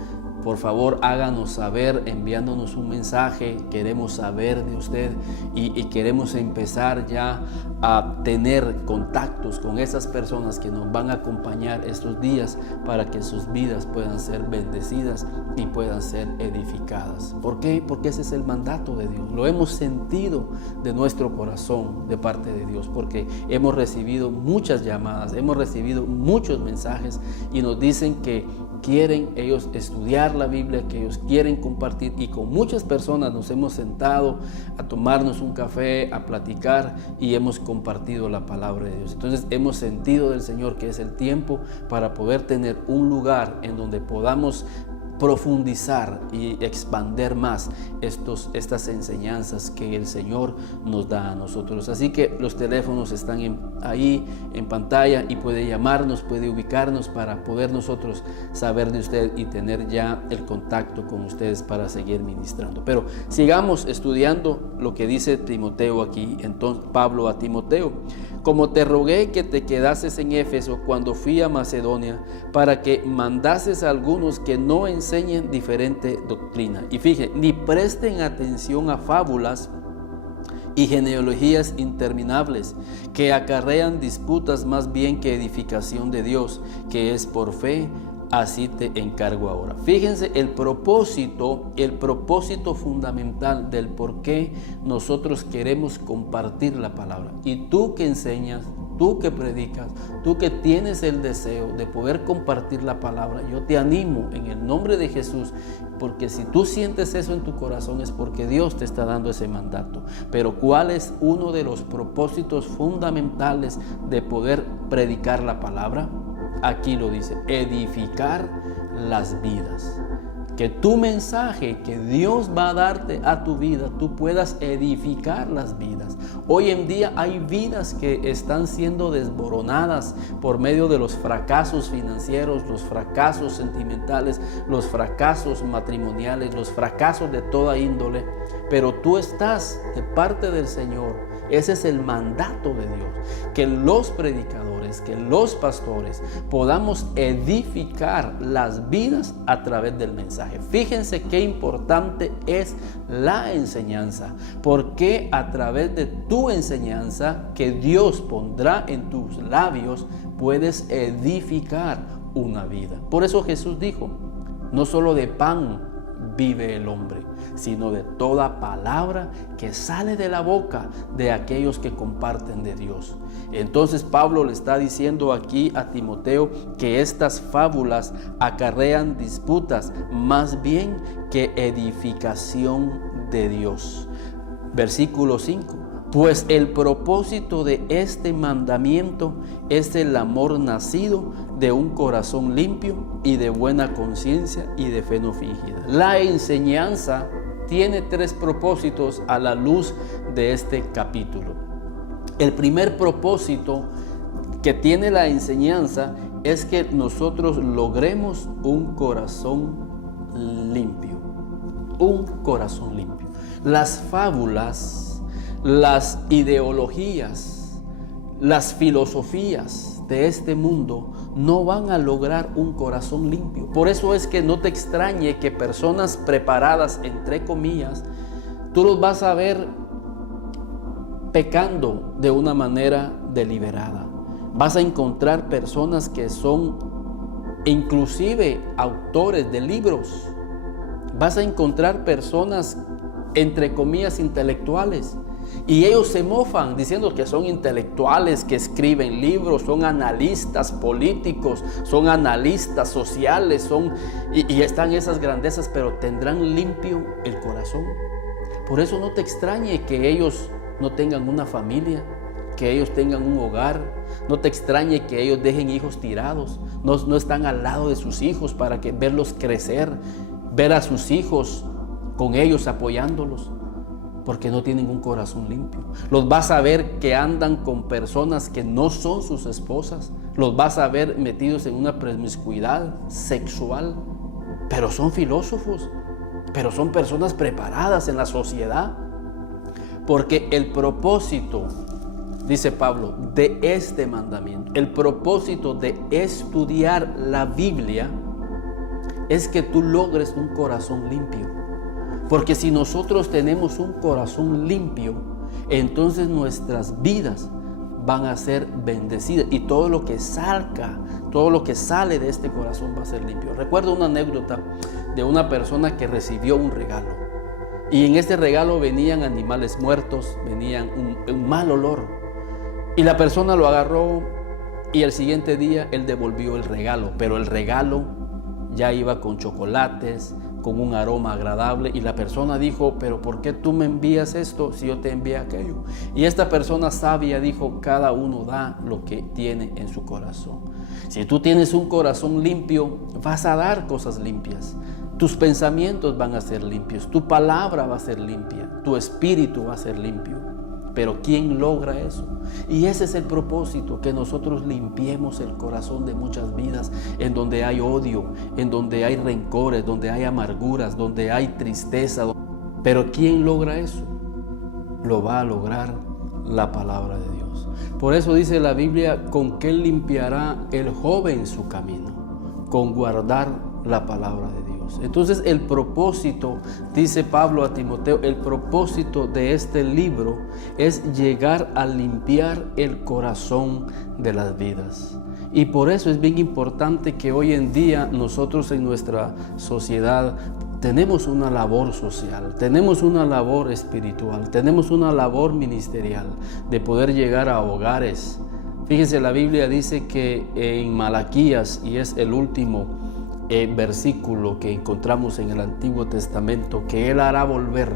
Por favor, háganos saber enviándonos un mensaje. Queremos saber de usted y queremos empezar ya a tener contactos con esas personas que nos van a acompañar estos días para que sus vidas puedan ser bendecidas y puedan ser edificadas. ¿Por qué? Porque ese es el mandato de Dios. Lo hemos sentido de nuestro corazón de parte de Dios, porque hemos recibido muchas llamadas, hemos recibido muchos mensajes y nos dicen que quieren ellos estudiar la Biblia, que ellos quieren compartir, y con muchas personas nos hemos sentado a tomarnos un café, a platicar y hemos compartido la palabra de Dios. Entonces hemos sentido del Señor que es el tiempo para poder tener un lugar en donde podamos profundizar y expandir más estas enseñanzas que el Señor nos da a nosotros. Así que los teléfonos están ahí en pantalla y puede llamarnos, puede ubicarnos para poder nosotros saber de usted y tener ya el contacto con ustedes para seguir ministrando. Pero sigamos estudiando lo que dice Timoteo aquí. Entonces Pablo a Timoteo: como te rogué que te quedases en Éfeso cuando fui a Macedonia, para que mandases a algunos que no enseñen diferente doctrina. Y fíjense, ni presten atención a fábulas y genealogías interminables, que acarrean disputas más bien que edificación de Dios, que es por fe. Así te encargo ahora. Fíjense el propósito fundamental del por qué nosotros queremos compartir la palabra. Y tú que enseñas, tú que predicas, tú que tienes el deseo de poder compartir la palabra, yo te animo en el nombre de Jesús, porque si tú sientes eso en tu corazón es porque Dios te está dando ese mandato. Pero ¿cuál es uno de los propósitos fundamentales de poder predicar la palabra? Aquí lo dice: edificar las vidas. Que tu mensaje que Dios va a darte a tu vida, tú puedas edificar las vidas. Hoy en día hay vidas que están siendo desmoronadas por medio de los fracasos financieros, los fracasos sentimentales, los fracasos matrimoniales, los fracasos de toda índole. Pero tú estás de parte del Señor. Ese es el mandato de Dios, que los predicadores, que los pastores podamos edificar las vidas a través del mensaje. Fíjense qué importante es la enseñanza, porque a través de tu enseñanza que Dios pondrá en tus labios, puedes edificar una vida. Por eso Jesús dijo: no solo de pan vive el hombre, sino de toda palabra que sale de la boca de aquellos que comparten de Dios. Entonces Pablo le está diciendo aquí a Timoteo que estas fábulas acarrean disputas más bien que edificación de Dios. Versículo 5: pues el propósito de este mandamiento es el amor nacido de un corazón limpio y de buena conciencia y de fe no fingida. La enseñanza tiene tres propósitos a la luz de este capítulo. El primer propósito que tiene la enseñanza es que nosotros logremos un corazón limpio. Un corazón limpio. Las fábulas, las ideologías, las filosofías de este mundo no van a lograr un corazón limpio. Por eso es que no te extrañe que personas preparadas, entre comillas, tú los vas a ver pecando de una manera deliberada. Vas a encontrar personas que son inclusive autores de libros. Vas a encontrar personas, entre comillas, intelectuales. Y ellos se mofan diciendo que son intelectuales, que escriben libros, son analistas políticos, son analistas sociales, y están esas grandezas, pero tendrán limpio el corazón. Por eso no te extrañe que ellos no tengan una familia, que ellos tengan un hogar. No te extrañe que ellos dejen hijos tirados, no están al lado de sus hijos para verlos crecer, ver a sus hijos con ellos apoyándolos. porque no tienen un corazón limpio. Los vas a ver que andan con personas que no son sus esposas. Los vas a ver metidos en una promiscuidad sexual. Pero son filósofos, pero son personas preparadas en la sociedad. Porque el propósito, dice Pablo, de este mandamiento, el propósito de estudiar la Biblia es que tú logres un corazón limpio. Porque si nosotros tenemos un corazón limpio, entonces nuestras vidas van a ser bendecidas y todo lo que salga, todo lo que sale de este corazón va a ser limpio. Recuerdo una anécdota de una persona que recibió un regalo y en este regalo venían animales muertos, venían un mal olor y la persona lo agarró y el siguiente día él devolvió el regalo, pero el regalo ya iba con chocolates, con un aroma agradable y la persona dijo, pero ¿por qué tú me envías esto si yo te envié aquello? Y esta persona sabia dijo, cada uno da lo que tiene en su corazón. Si tú tienes un corazón limpio, vas a dar cosas limpias. Tus pensamientos van a ser limpios, tu palabra va a ser limpia, tu espíritu va a ser limpio. Pero ¿quién logra eso? Y ese es el propósito, que nosotros limpiemos el corazón de muchas vidas en donde hay odio, en donde hay rencores, donde hay amarguras, donde hay tristeza. Pero ¿quién logra eso? Lo va a lograr la palabra de Dios. Por eso dice la Biblia, ¿con qué limpiará el joven su camino? Con guardar la palabra de Dios. Entonces el propósito, dice Pablo a Timoteo, el propósito de este libro es llegar a limpiar el corazón de las vidas. Y por eso es bien importante que hoy en día nosotros en nuestra sociedad tenemos una labor social, tenemos una labor espiritual, tenemos una labor ministerial de poder llegar a hogares. Fíjense, la Biblia dice que en Malaquías, y es el último versículo que encontramos en el Antiguo Testamento, que Él hará volver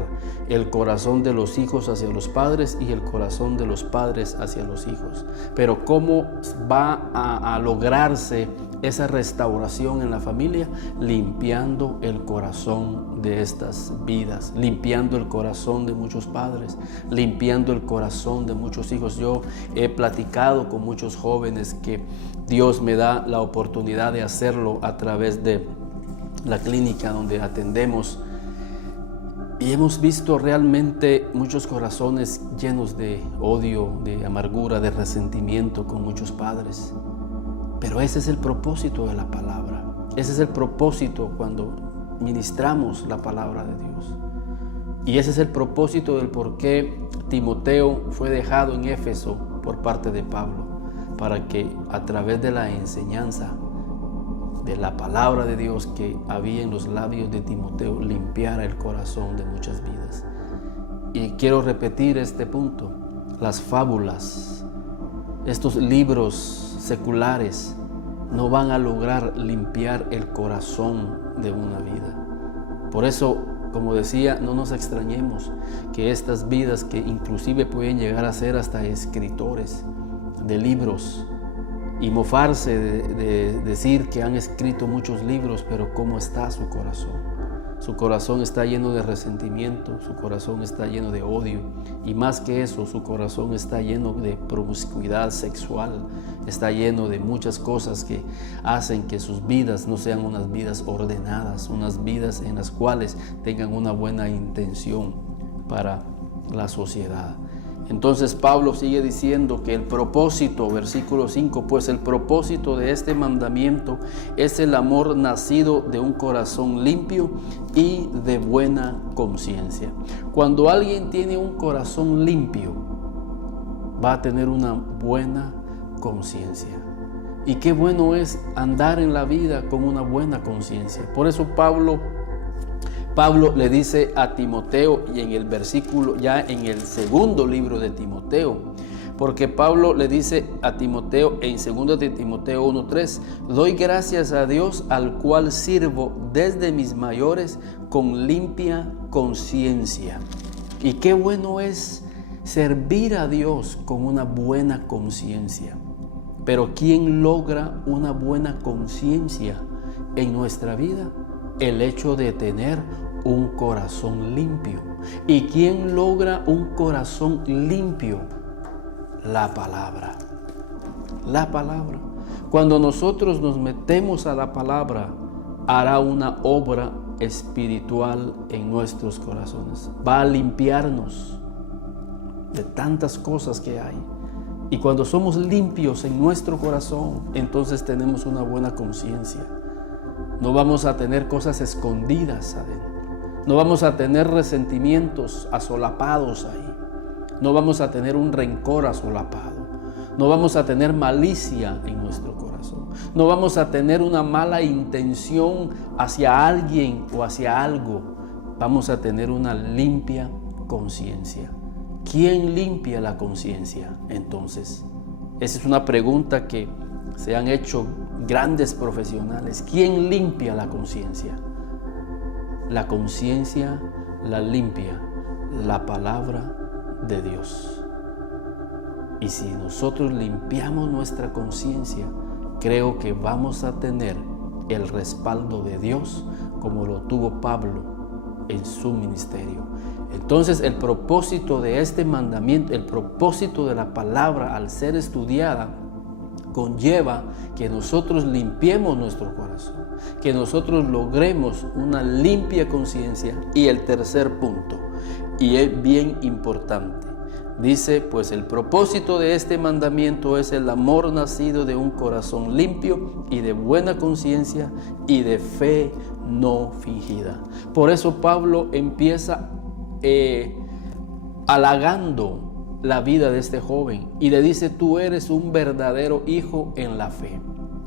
el corazón de los hijos hacia los padres y el corazón de los padres hacia los hijos. Pero ¿cómo va a lograrse esa restauración en la familia? Limpiando el corazón de estas vidas, limpiando el corazón de muchos padres, limpiando el corazón de muchos hijos. Yo he platicado con muchos jóvenes que Dios me da la oportunidad de hacerlo a través de la clínica donde atendemos, y hemos visto realmente muchos corazones llenos de odio, de amargura, de resentimiento con muchos padres. Pero ese es el propósito de la palabra. Ese es el propósito cuando ministramos la palabra de Dios. Y ese es el propósito del por qué Timoteo fue dejado en Éfeso por parte de Pablo, para que a través de la enseñanza de la palabra de Dios que había en los labios de Timoteo limpiara el corazón de muchas vidas. Y quiero repetir este punto: las fábulas, estos libros seculares no van a lograr limpiar el corazón de una vida. Por eso, como decía, no nos extrañemos que estas vidas, que inclusive pueden llegar a ser hasta escritores de libros, y mofarse de decir que han escrito muchos libros, pero ¿cómo está su corazón? Su corazón está lleno de resentimiento, su corazón está lleno de odio, y más que eso, su corazón está lleno de promiscuidad sexual, está lleno de muchas cosas que hacen que sus vidas no sean unas vidas ordenadas, unas vidas en las cuales tengan una buena intención para la sociedad. Entonces Pablo sigue diciendo que el propósito, versículo 5, pues el propósito de este mandamiento es el amor nacido de un corazón limpio y de buena conciencia. Cuando alguien tiene un corazón limpio, va a tener una buena conciencia. Y qué bueno es andar en la vida con una buena conciencia. Por eso Pablo le dice a Timoteo, y en el versículo, ya en el segundo libro de Timoteo, porque Pablo le dice a Timoteo en 2 de Timoteo 1:3, doy gracias a Dios al cual sirvo desde mis mayores con limpia conciencia. Y qué bueno es servir a Dios con una buena conciencia. Pero ¿quién logra una buena conciencia en nuestra vida? El hecho de tener un corazón limpio. ¿Y quién logra un corazón limpio? La palabra. La palabra. Cuando nosotros nos metemos a la palabra, hará una obra espiritual en nuestros corazones. Va a limpiarnos de tantas cosas que hay. Y cuando somos limpios en nuestro corazón, entonces tenemos una buena conciencia. No vamos a tener cosas escondidas adentro. No vamos a tener resentimientos asolapados ahí. No vamos a tener un rencor asolapado. No vamos a tener malicia en nuestro corazón. No vamos a tener una mala intención hacia alguien o hacia algo. Vamos a tener una limpia conciencia. ¿Quién limpia la conciencia entonces? Esa es una pregunta que se han hecho grandes profesionales. ¿Quién limpia la conciencia? La conciencia la limpia la palabra de Dios. Y si nosotros limpiamos nuestra conciencia, creo que vamos a tener el respaldo de Dios como lo tuvo Pablo en su ministerio. Entonces el propósito de este mandamiento, el propósito de la palabra al ser estudiada, conlleva que nosotros limpiemos nuestro corazón, que nosotros logremos una limpia conciencia. Y el tercer punto, y es bien importante, dice, pues el propósito de este mandamiento es el amor nacido de un corazón limpio y de buena conciencia y de fe no fingida. Por eso Pablo empieza halagando la vida de este joven y le dice: tú eres un verdadero hijo en la fe.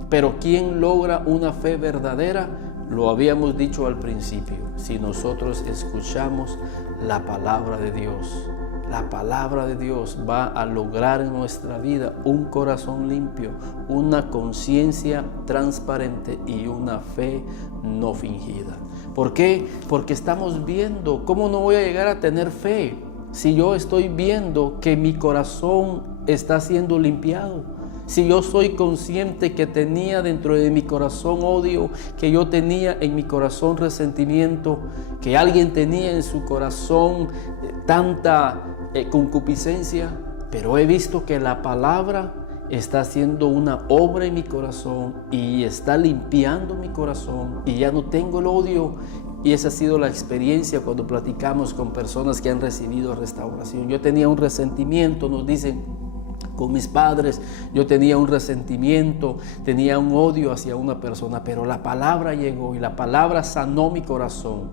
Pero ¿quién logra una fe verdadera? Lo habíamos dicho al principio: si nosotros escuchamos la palabra de Dios. La palabra de Dios va a lograr en nuestra vida un corazón limpio, una conciencia transparente y una fe no fingida. ¿Por qué? Porque estamos viendo. ¿Cómo no voy a llegar a tener fe si yo estoy viendo que mi corazón está siendo limpiado? Si yo soy consciente que tenía dentro de mi corazón odio, que yo tenía en mi corazón resentimiento, que alguien tenía en su corazón tanta concupiscencia, pero he visto que la palabra está haciendo una obra en mi corazón y está limpiando mi corazón y ya no tengo el odio. Y esa ha sido la experiencia cuando platicamos con personas que han recibido restauración. Yo tenía un resentimiento, nos dicen, con mis padres, yo tenía un resentimiento, tenía un odio hacia una persona, pero la palabra llegó y la palabra sanó mi corazón.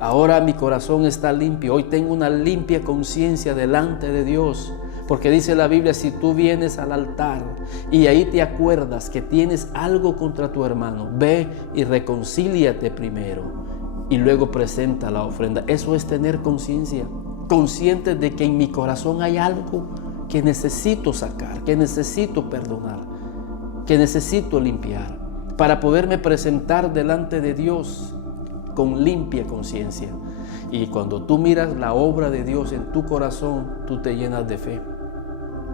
Ahora mi corazón está limpio, hoy tengo una limpia conciencia delante de Dios, porque dice la Biblia: si tú vienes al altar y ahí te acuerdas que tienes algo contra tu hermano, ve y reconcíliate primero y luego presenta la ofrenda. Eso es tener conciencia, consciente de que en mi corazón hay algo que necesito sacar, que necesito perdonar, que necesito limpiar para poderme presentar delante de Dios con limpia conciencia. Y cuando tú miras la obra de Dios en tu corazón, tú te llenas de fe.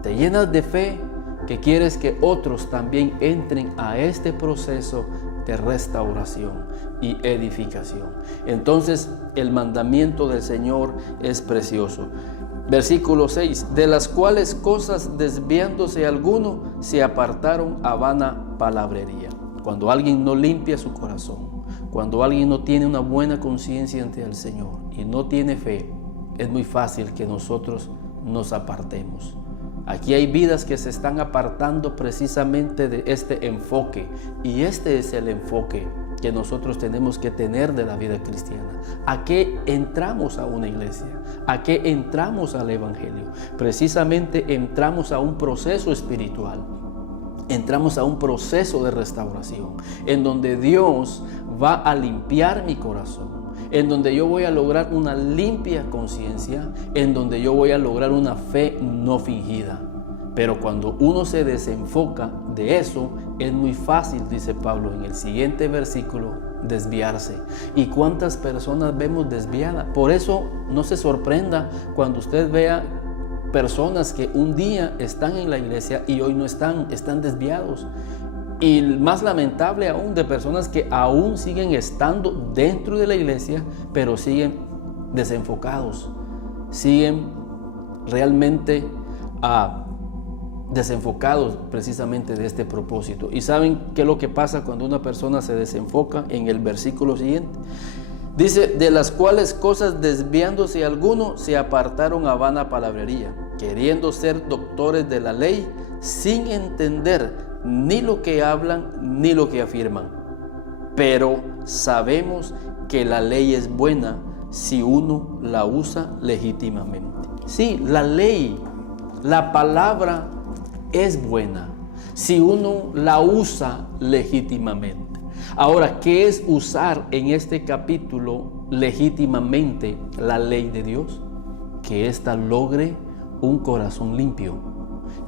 Te llenas de fe que quieres que otros también entren a este proceso de restauración y edificación. Entonces el mandamiento del Señor es precioso. Versículo 6: de las cuales cosas desviándose alguno se apartaron a vana palabrería. Cuando alguien no limpia su corazón, cuando alguien no tiene una buena conciencia ante el Señor y no tiene fe, es muy fácil que nosotros nos apartemos. Aquí hay vidas que se están apartando precisamente de este enfoque, y este es el enfoque que nosotros tenemos que tener de la vida cristiana. ¿A qué entramos a una iglesia? ¿A qué entramos al evangelio? Precisamente entramos a un proceso espiritual. Entramos a un proceso de restauración en donde Dios va a limpiar mi corazón, en donde yo voy a lograr una limpia conciencia, en donde yo voy a lograr una fe no fingida. Pero cuando uno se desenfoca de eso, es muy fácil, dice Pablo en el siguiente versículo, desviarse. ¿Y cuántas personas vemos desviadas? Por eso no se sorprenda cuando usted vea personas que un día están en la iglesia y hoy no están desviados. Y más lamentable aún, de personas que aún siguen estando dentro de la iglesia, pero siguen desenfocados, siguen realmente desenfocados precisamente de este propósito. ¿Y saben qué es lo que pasa cuando una persona se desenfoca? En el versículo siguiente dice: de las cuales cosas desviándose algunos se apartaron a vana palabrería, queriendo ser doctores de la ley, sin entender ni lo que hablan ni lo que afirman. Pero sabemos que la ley es buena si uno la usa legítimamente. Sí, la ley, la palabra es buena si uno la usa legítimamente. Ahora, ¿qué es usar en este capítulo legítimamente la ley de Dios? Que ésta logre un corazón limpio,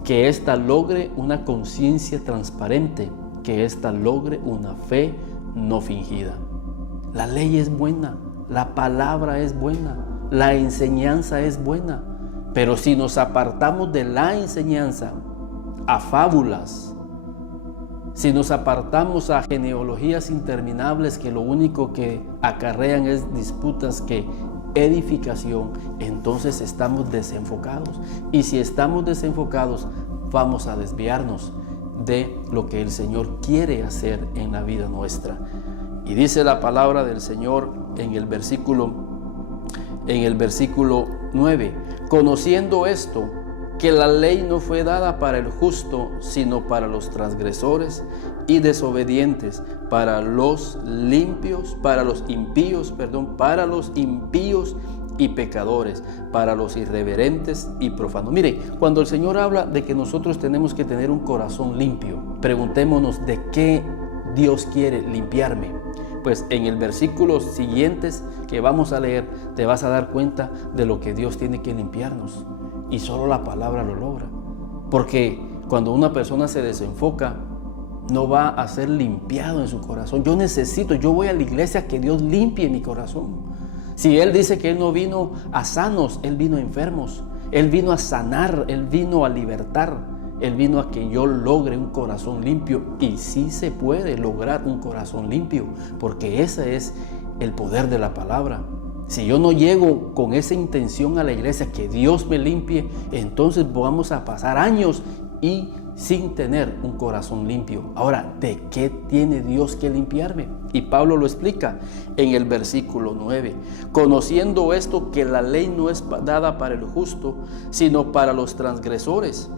que ésta logre una conciencia transparente, que ésta logre una fe no fingida. La ley es buena, la palabra es buena, la enseñanza es buena, pero si nos apartamos de la enseñanza a fábulas, si nos apartamos a genealogías interminables que lo único que acarrean es disputas que edificación, entonces estamos desenfocados. Y si estamos desenfocados, vamos a desviarnos de lo que el Señor quiere hacer en la vida nuestra. Y dice la palabra del Señor en el versículo 9: conociendo esto, que la ley no fue dada para el justo, sino para los transgresores y desobedientes, para los impíos y pecadores, para los irreverentes y profanos. Mire, cuando el Señor habla de que nosotros tenemos que tener un corazón limpio, preguntémonos de qué Dios quiere limpiarme. Pues en el versículo siguientes que vamos a leer, te vas a dar cuenta de lo que Dios tiene que limpiarnos. Y solo la palabra lo logra. Porque cuando una persona se desenfoca, no va a ser limpiado en su corazón. Yo voy a la iglesia que Dios limpie mi corazón. Si Él dice que Él no vino a sanos, Él vino a enfermos. Él vino a sanar, Él vino a libertar. Él vino a que yo logre un corazón limpio. Y sí se puede lograr un corazón limpio, porque ese es el poder de la palabra. Si yo no llego con esa intención a la iglesia, que Dios me limpie, entonces vamos a pasar años y sin tener un corazón limpio. Ahora, ¿de qué tiene Dios que limpiarme? Y Pablo lo explica en el versículo 9. Conociendo esto, que la ley no es dada para el justo, sino para los transgresores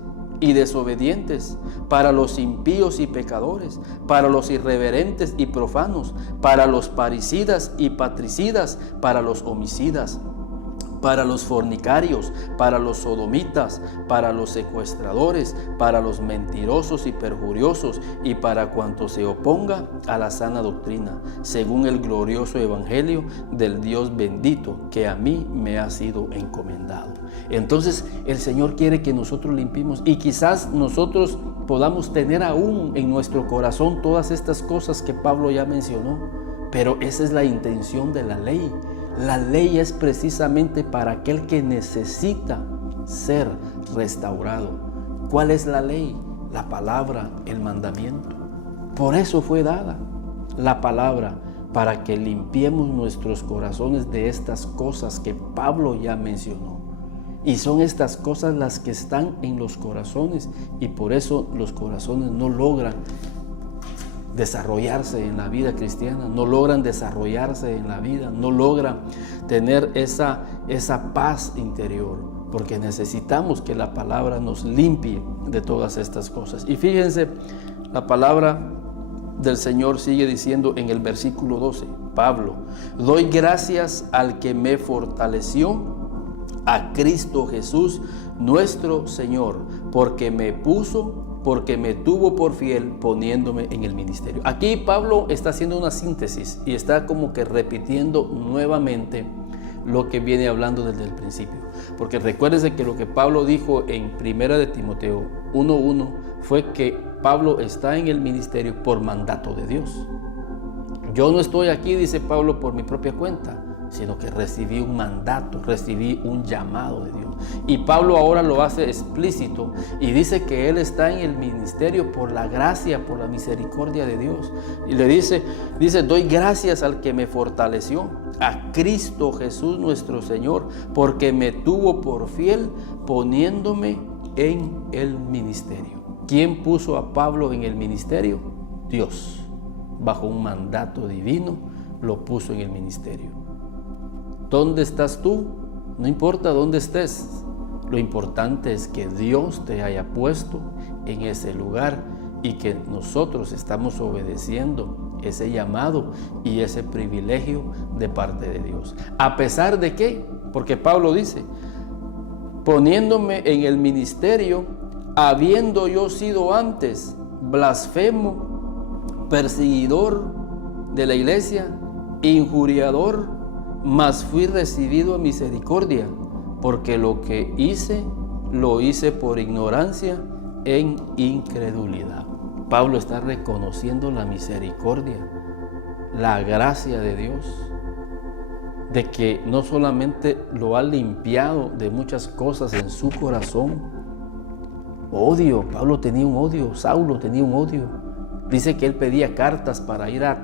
y desobedientes, para los impíos y pecadores, para los irreverentes y profanos, para los parricidas y patricidas, para los homicidas, para los fornicarios, para los sodomitas, para los secuestradores, para los mentirosos y perjuriosos, y para cuanto se oponga a la sana doctrina, según el glorioso evangelio del Dios bendito, que a mí me ha sido encomendado. Entonces el Señor quiere que nosotros limpiemos, y quizás nosotros podamos tener aún en nuestro corazón todas estas cosas que Pablo ya mencionó, pero esa es la intención de la ley. La ley es precisamente para aquel que necesita ser restaurado. ¿Cuál es la ley? La palabra, el mandamiento. Por eso fue dada la palabra, para que limpiemos nuestros corazones de estas cosas que Pablo ya mencionó. Y son estas cosas las que están en los corazones, y por eso los corazones no logran desarrollarse en la vida cristiana, no logran desarrollarse en la vida, no logran tener esa paz interior, porque necesitamos que la palabra nos limpie de todas estas cosas. Y fíjense, la palabra del Señor sigue diciendo en el versículo 12, Pablo: doy gracias al que me fortaleció, a Cristo Jesús nuestro Señor, porque me tuvo por fiel poniéndome en el ministerio. Aquí Pablo está haciendo una síntesis y está como que repitiendo nuevamente lo que viene hablando desde el principio. Porque recuérdense que lo que Pablo dijo en 1 de Timoteo 1:1 fue que Pablo está en el ministerio por mandato de Dios. Yo no estoy aquí, dice Pablo, por mi propia cuenta. sino que recibí un mandato, recibí un llamado de Dios. Y Pablo ahora lo hace explícito y dice que él está en el ministerio por la gracia, por la misericordia de Dios. Y le dice, doy gracias al que me fortaleció, a Cristo Jesús nuestro Señor, porque me tuvo por fiel poniéndome en el ministerio. ¿Quién puso a Pablo en el ministerio? Dios. Bajo un mandato divino lo puso en el ministerio. ¿Dónde estás tú? No importa dónde estés. Lo importante es que Dios te haya puesto en ese lugar y que nosotros estamos obedeciendo ese llamado y ese privilegio de parte de Dios. ¿A pesar de qué? Porque Pablo dice, poniéndome en el ministerio, habiendo yo sido antes blasfemo, perseguidor de la iglesia, injuriador, mas fui recibido a misericordia, porque lo que hice, lo hice por ignorancia en incredulidad. Pablo está reconociendo la misericordia, la gracia de Dios, de que no solamente lo ha limpiado de muchas cosas en su corazón. Odio, Pablo tenía un odio, Saulo tenía un odio. Dice que él pedía cartas para ir a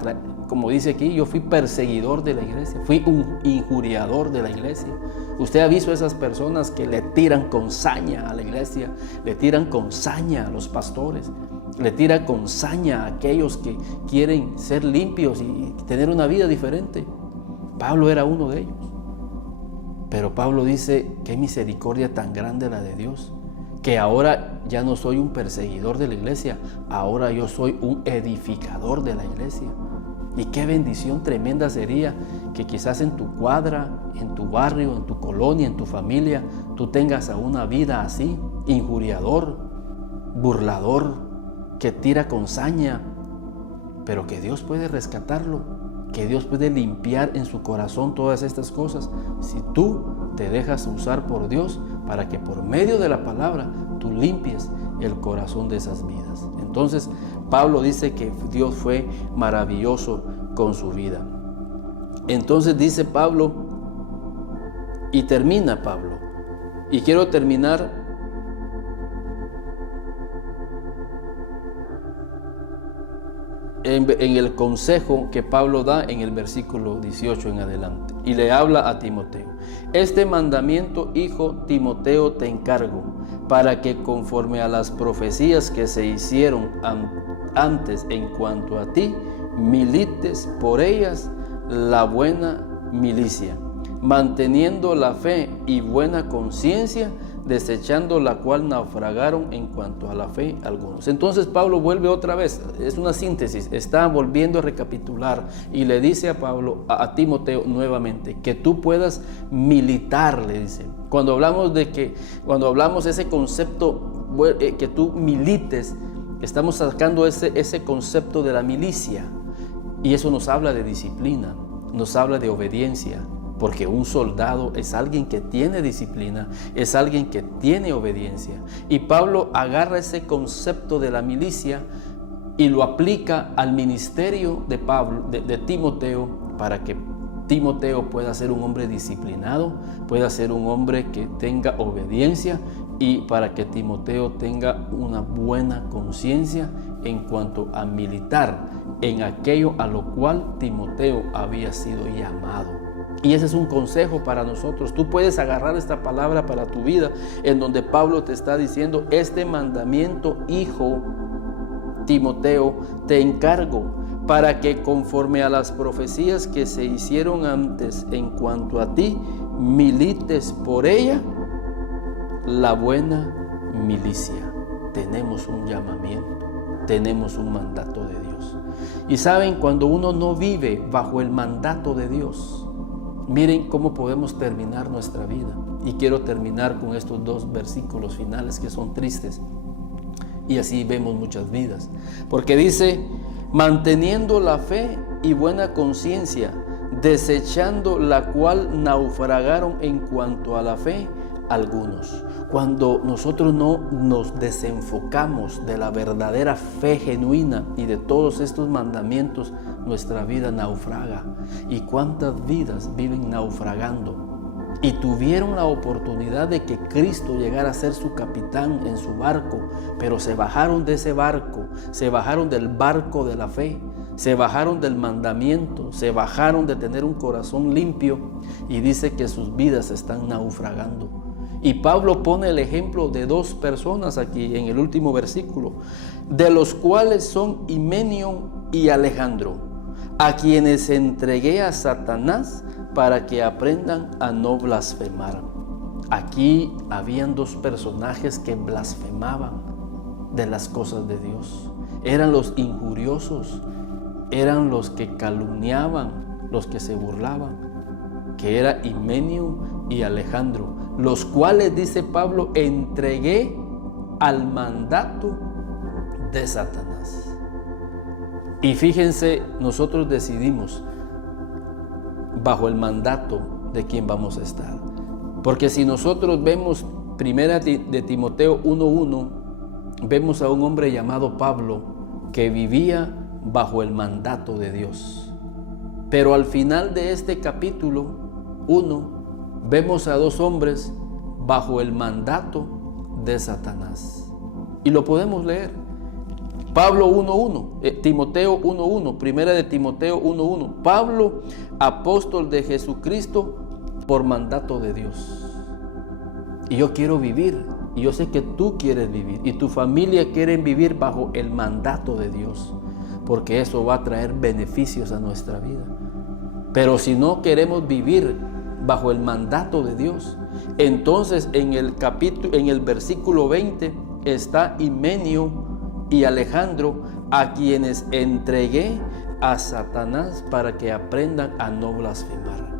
como dice aquí, yo fui perseguidor de la iglesia, fui un injuriador de la iglesia. Usted ha visto a esas personas que le tiran con saña a la iglesia, le tiran con saña a los pastores, le tiran con saña a aquellos que quieren ser limpios y tener una vida diferente. Pablo era uno de ellos. Pero Pablo dice, qué misericordia tan grande la de Dios, que ahora ya no soy un perseguidor de la iglesia, ahora yo soy un edificador de la iglesia. Y qué bendición tremenda sería que quizás en tu cuadra, en tu barrio, en tu colonia, en tu familia, tú tengas a una vida así, injuriador, burlador, que tira con saña, pero que Dios puede rescatarlo, que Dios puede limpiar en su corazón todas estas cosas, si tú te dejas usar por Dios para que por medio de la palabra tú limpies el corazón de esas vidas. Entonces, Pablo dice que Dios fue maravilloso con su vida. Entonces dice Pablo, y termina Pablo, y quiero terminar en el consejo que Pablo da en el versículo 18 en adelante, y le habla a Timoteo. Este mandamiento, hijo Timoteo, te encargo, para que conforme a las profecías que se hicieron antes en cuanto a ti, milites por ellas la buena milicia, manteniendo la fe y buena conciencia, desechando la cual naufragaron en cuanto a la fe algunos. Entonces Pablo vuelve otra vez, es una síntesis, está volviendo a recapitular y le dice a Timoteo nuevamente que tú puedas militar, le dice. Cuando hablamos de ese concepto, que tú milites, estamos sacando ese concepto de la milicia, y eso nos habla de disciplina, nos habla de obediencia. Porque un soldado es alguien que tiene disciplina, es alguien que tiene obediencia. Y Pablo agarra ese concepto de la milicia y lo aplica al ministerio de Timoteo, para que Timoteo pueda ser un hombre disciplinado, pueda ser un hombre que tenga obediencia, y para que Timoteo tenga una buena conciencia en cuanto a militar en aquello a lo cual Timoteo había sido llamado. Y ese es un consejo para nosotros. Tú puedes agarrar esta palabra para tu vida, en donde Pablo te está diciendo, este mandamiento, hijo Timoteo, te encargo, para que conforme a las profecías que se hicieron antes en cuanto a ti, milites por ella la buena milicia. Tenemos un llamamiento, tenemos un mandato de Dios. Y saben, cuando uno no vive bajo el mandato de Dios, miren cómo podemos terminar nuestra vida. Y quiero terminar con estos dos versículos finales que son tristes. Y así vemos muchas vidas. Porque dice, manteniendo la fe y buena conciencia, desechando la cual naufragaron en cuanto a la fe algunos. Cuando nosotros no nos desenfocamos de la verdadera fe genuina y de todos estos mandamientos, nuestra vida naufraga. ¿Y cuántas vidas viven naufragando? Y tuvieron la oportunidad de que Cristo llegara a ser su capitán en su barco, pero se bajaron de ese barco, se bajaron del barco de la fe, se bajaron del mandamiento, se bajaron de tener un corazón limpio, y dice que sus vidas están naufragando. Y Pablo pone el ejemplo de dos personas aquí en el último versículo, de los cuales son Himeneo y Alejandro, a quienes entregué a Satanás para que aprendan a no blasfemar. Aquí habían dos personajes que blasfemaban de las cosas de Dios. Eran los injuriosos, eran los que calumniaban, los que se burlaban, que era Himeneo y Alejandro, los cuales, dice Pablo, entregué al mandato de Satanás. Y fíjense, nosotros decidimos bajo el mandato de quién vamos a estar. Porque si nosotros vemos primera de Timoteo 1:1, vemos a un hombre llamado Pablo que vivía bajo el mandato de Dios. Pero al final de este capítulo 1, vemos a dos hombres bajo el mandato de Satanás. Y lo podemos leer. Pablo 1:1, Timoteo 1:1, primera de Timoteo 1:1. Pablo, apóstol de Jesucristo por mandato de Dios. Y yo quiero vivir, y yo sé que tú quieres vivir, y tu familia quiere vivir bajo el mandato de Dios, porque eso va a traer beneficios a nuestra vida. Pero si no queremos vivir bajo el mandato de Dios, entonces en el versículo 20 está Himeneo y Alejandro, a quienes entregué a Satanás para que aprendan a no blasfemar.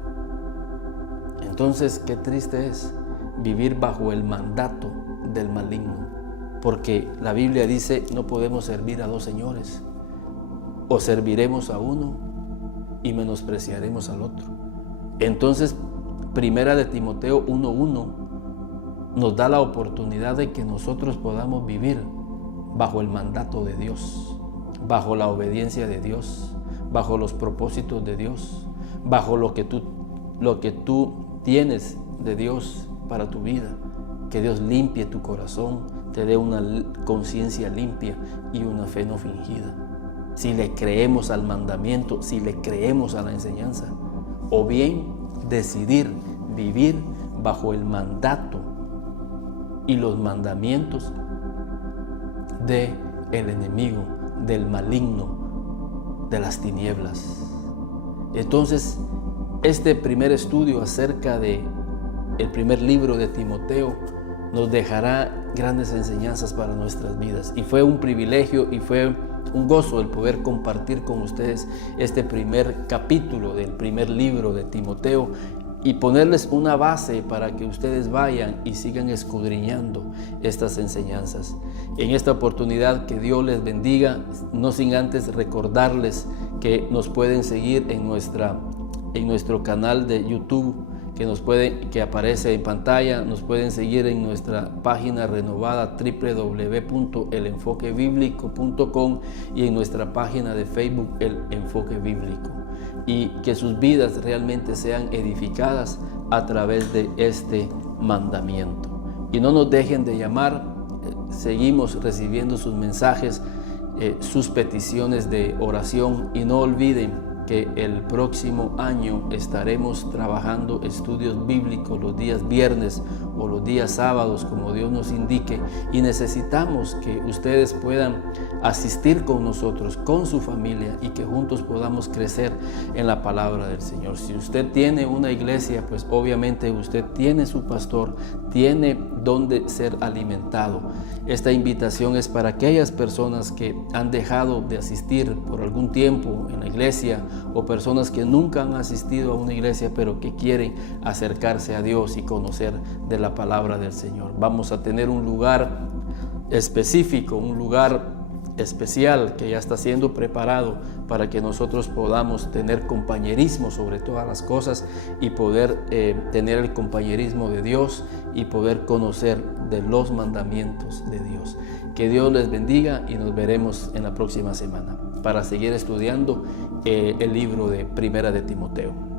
Entonces, qué triste es vivir bajo el mandato del maligno, porque la Biblia dice: no podemos servir a dos señores, o serviremos a uno y menospreciaremos al otro. Entonces, primera de Timoteo 1:1 nos da la oportunidad de que nosotros podamos vivir bajo el mandato de Dios, bajo la obediencia de Dios, bajo los propósitos de Dios, bajo lo que tú tienes de Dios para tu vida. Que Dios limpie tu corazón, te dé una conciencia limpia y una fe no fingida. Si le creemos al mandamiento, si le creemos a la enseñanza, o bien decidir vivir bajo el mandato y los mandamientos del enemigo, del maligno, de las tinieblas. Entonces, este primer estudio acerca de el primer libro de Timoteo nos dejará grandes enseñanzas para nuestras vidas. Y fue un privilegio y fue un gozo el poder compartir con ustedes este primer capítulo del primer libro de Timoteo y ponerles una base para que ustedes vayan y sigan escudriñando estas enseñanzas. En esta oportunidad, que Dios les bendiga, no sin antes recordarles que nos pueden seguir en nuestro canal de YouTube, que aparece en pantalla. Nos pueden seguir en nuestra página renovada www.elenfoquebiblico.com y en nuestra página de Facebook El Enfoque Bíblico, y que sus vidas realmente sean edificadas a través de este mandamiento. Y no nos dejen de llamar, seguimos recibiendo sus mensajes, sus peticiones de oración, y no olviden que el próximo año estaremos trabajando estudios bíblicos los días viernes o los días sábados, como Dios nos indique, y necesitamos que ustedes puedan asistir con nosotros, con su familia, y que juntos podamos crecer en la palabra del Señor. Si usted tiene una iglesia, pues obviamente usted tiene su pastor, tiene donde ser alimentado. Esta invitación es para aquellas personas que han dejado de asistir por algún tiempo en la iglesia, o personas que nunca han asistido a una iglesia pero que quieren acercarse a Dios y conocer de la palabra del Señor. Vamos a tener un lugar específico, un lugar especial que ya está siendo preparado para que nosotros podamos tener compañerismo sobre todas las cosas y poder tener el compañerismo de Dios y poder conocer de los mandamientos de Dios. Que Dios les bendiga y nos veremos en la próxima semana para seguir estudiando el libro de Primera de Timoteo.